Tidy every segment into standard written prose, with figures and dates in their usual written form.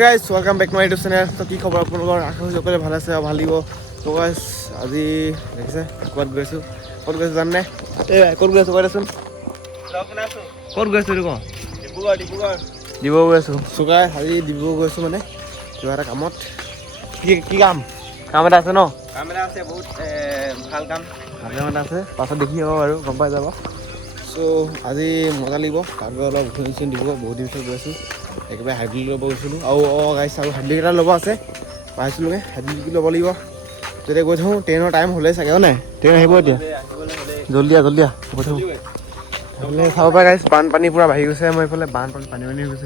Hey guys, welcome back to my YouTube channel. So, কি খবৰ আপোনালোকৰ? আশা কৰোঁ সকলোৱে ভাল আছে আৰু ভাল লাগিব। তো guys, আজি দেখিছে ক'ত গৈছোঁ? ক'ত গৈছোঁ জানে? ক'ত গৈছোঁ কৈ দেচোন। ক'ত গৈছোঁ এইটো ক? ডিব্ৰুগড় গৈছোঁ। So guys, আজি ডিব্ৰুগড় গৈছোঁ মানে কিবা এটা কামত। কি কাম? কাম এটা আছে ন? কাম এটা আছে বহুত ভাল কাম এটা আছে। পাছত দেখি হ'ব আৰু গম পাই যাব। চ' আজি মজা লাগিব। তাত গৈ অলপ ঘূৰি দিব বহুত দিন পিছত গৈছোঁ। একেবাৰে হাইব্ৰিড ল'ব গৈছিলোঁ আৰু গাইছ আৰু হাইব্ৰিড এটা ল'ব আছে পাইছিলোঁগৈ হাইব্ৰিড ল'ব লাগিব যেতিয়া গৈ থাকোঁ ট্ৰেইনৰ টাইম হ'লেই চাগে হয় নাই ট্ৰেইন আহিব এতিয়া জল্দি গৈ থাকোঁ এইফালে চাব পাৰে গাইছ বানপানী পূৰা বাঢ়ি গৈছে মই এইফালে পানী হৈ গৈছে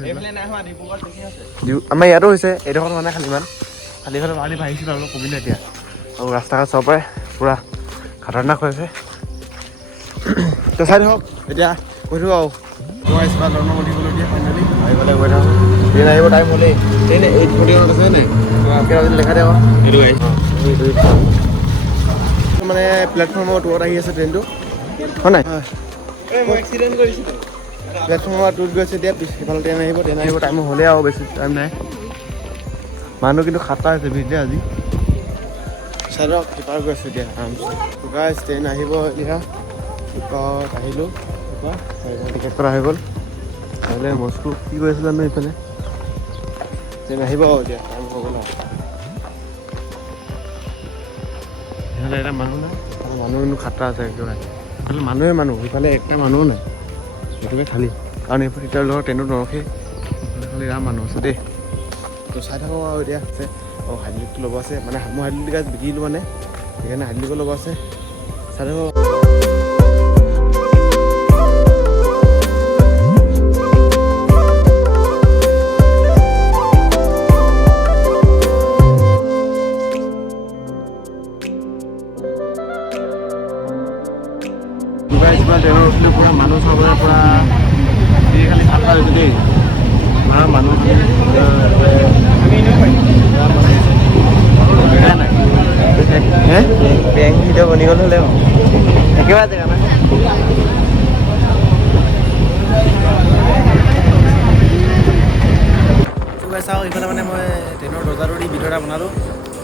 আমাৰ ইয়াতো হৈছে এইডোখৰত মানে খালী পানী বাঢ়িছিল অলপ কমিলে এতিয়া আৰু ৰাস্তা ঘাট চাব পাৰে পূৰা খাতৰনাক হৈ আছে তো চাই থাকক এতিয়া গৈ থাকোঁ আৰু আহিবলৈ গৈ থাকোঁ ট্ৰেইন আহিব টাইম হ'লেই ট্ৰেইন 8:41 আছে নাই দেখা দিয়া মানে প্লেটফৰ্মৰ টুৰত আহি আছে ট্ৰেইনটো হয় নাই প্লেটফৰ্মৰ টুৰত গৈছে এতিয়া সিফালে ট্ৰেইন আহিব টাইম হ'লেই আৰু বেছি টাইম নাই মানুহ কিন্তু সাতটা হৈছে ভিতৰে আজি চাই লওক সিপাৰ গৈ আছে এতিয়া আৰামছে ট্ৰেইন আহিব এতিয়া টিকট আহিলোঁ টিকেট কৰা হৈ গ'ল আহিলে মস্কো কি কৰি আছিলোঁ জানো এইফালে ট্ৰেইন আহিব এতিয়া টাইম হৈ গ'ল ইফালে এটা মানুহ নাই মানুহ কিন্তু খাতৰা আছে একেবাৰে ইফালে মানুহ ইফালে একটা মানুহো নাই একেবাৰে খালী কাৰণ এইফালে এতিয়া লগত ট্ৰেইনত নৰখে ইফালে খালী ৰাম মানুহ আছে দেই তো চাই থাকোঁ আৰু এতিয়া আছে আৰু হাইড্ৰলিকটো ল'ব আছে মানে মই হাইড্ৰলিক গাছ বিকি দিলোঁ মানে সেইকাৰণে হাইড্ৰলিকো ল'ব আছে চাই থাকোঁ ট্ৰেইনত উঠিলোঁ পূৰা মানুহ চাবলৈ পূৰা খালি সাতটা হৈছে দেই মানুহ বেংক ভিডিঅ' বনি গ'ল হ'লে একেবাৰে জেগা নাই চাওক ইফালে মানে মই ট্ৰেইনৰ দৰ্জাটো দি ভিডিঅ' এটা বনালোঁ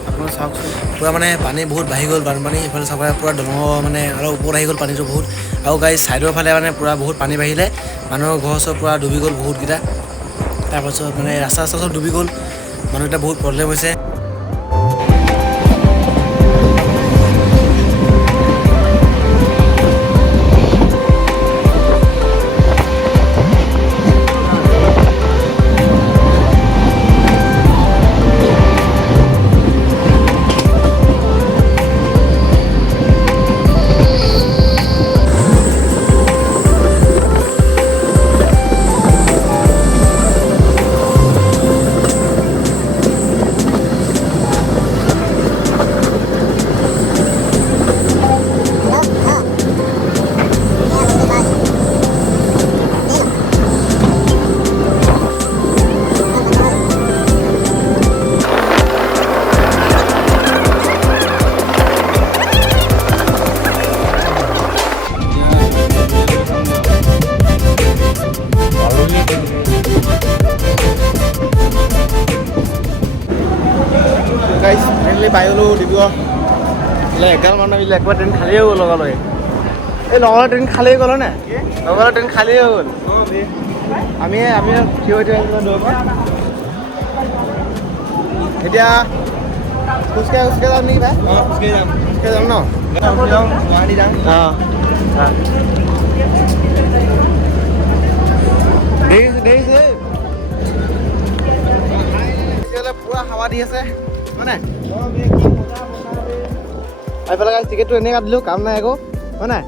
আপোনালোকে চাওকচোন পূৰা মানে পানী বহুত বাঢ়ি গ'ল বানপানী এইফালে চাব পূৰা দলঙৰ মানে অলপ ওপৰত আহি গ'ল পানীটো বহুত আৰু গাড়ী ছাইডৰ ফালে মানে পূৰা বহুত পানী বাঢ়িলে মানুহৰ ঘৰ চব পূৰা ডুবি গ'ল বহুতকেইটা তাৰপাছত মানে ৰাস্তা চব ডুবি গ'ল মানুহকেইটা বহুত প্ৰব্লেম হৈছে পাই গ'লোঁ ডিব্ৰুগড় বোলে এগাল মানুহ আহিলে একবাৰ ট্ৰেইন খালী হৈ গ'ল লগালগে এই লগৰ ট্ৰেইন খালী হৈ গ'ল নে লগৰ ট্ৰেইন খালী হৈ গ'ল আমি থিয় হৈ আছিলোঁ দৌৰপৰা এতিয়া খোজকাঢ়ি যাম নেকি ভাই খোজকাঢ়ি যাম ন গুৱাহাটী যাম দেৰিছে পুৰা হাৱা দি আছে হয় নাই এইফালে টিকেটটো এনেই কাটিলোঁ কাম নাই আকৌ হয় নাই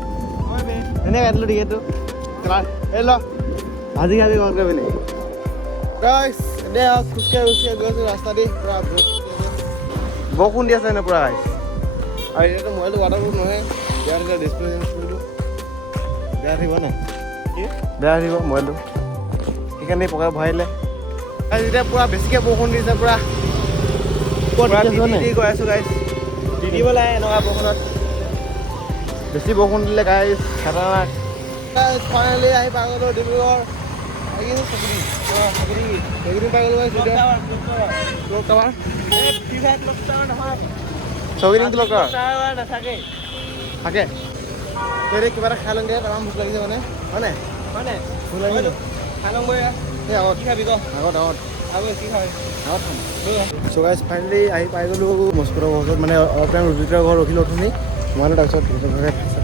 এনেই কাটিলোঁ টিকেটটো এই ল আজি ঘৰত গৈ পিনে এতিয়া খোজকাঢ়ি গৈছোঁ ৰাস্তা দি পূৰা বৰষুণ দি আছে এনে পূৰা আৰু এতিয়াতো মোবাইলটো ৱাটাৰপ্ৰুফ নহয় বেয়া থাকিলে ডিছপ্লে চেঞ্জ কৰিলোঁ বেয়া থাকিব ন বেয়া থাকিব মোবাইলটো সেইকাৰণে পকাই ভৰাইলে এতিয়া পূৰা বেছিকৈ বৰষুণ দিছে পূৰা গৈ আছোঁ গাইছ দিব লাগে এনেকুৱা বৰষুণত বেছি বৰষুণ দিলে গাইছ খাটাৰনাক ফাইনেলি আহি পাই গ'লোঁ ডিব্ৰুগড় এইকেইদিন পাই গ'লো গাইছ এতিয়া ক্লক টাৱাৰ চৌকেইদিন ক্লক টাৱাৰ নাথাকে থাকে তই এতিয়া কিবা এটা খাই লওঁ দিয়া তামাম ভোক লাগিছে মানে হয় নাই ভোক লাগিছে সেই আগত কি খাবি ক আগত আৰু কি খাবি চ' গাইজ ফাইনেলি আহি পাই গ'লোঁ মস্কোৰ ঘৰত মানে অলপ টাইম ৰুজিতৰ ঘৰত ৰখিলোঁ অথনি মই তাৰপিছত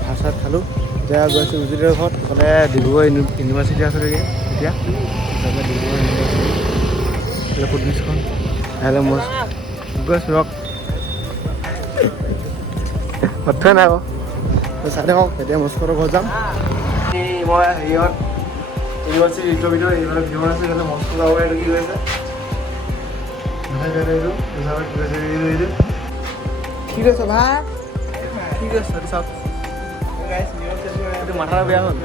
ভাত চাত খালোঁ এতিয়া গৈ আছোঁ ৰুজিতৰ ঘৰত ক'লে ডিব্ৰুগড় ইউনিভাৰ্চিটি আছে নেকি এতিয়া তাৰপিছত ডিব্ৰুগড় ইউনিভাৰ্চিটি ফুটব্ৰিজখন আহিলে মই গৈ আছোঁ ৰক সত্ৰই নাই আকৌ চাই থাকক এতিয়া মস্কোৰ ঘৰত যাম মই হেৰিয়ত ইউনিভাৰ্চিটি ভিতৰত এইবিলাক ভিডিঅ' আছে সেইকাৰণে মস্কো যাব এইটো কি কৈছে ঠিক আছে ভাই ঠিক আছে চাওক এইটো মাথাৰ বেয়া হ'ল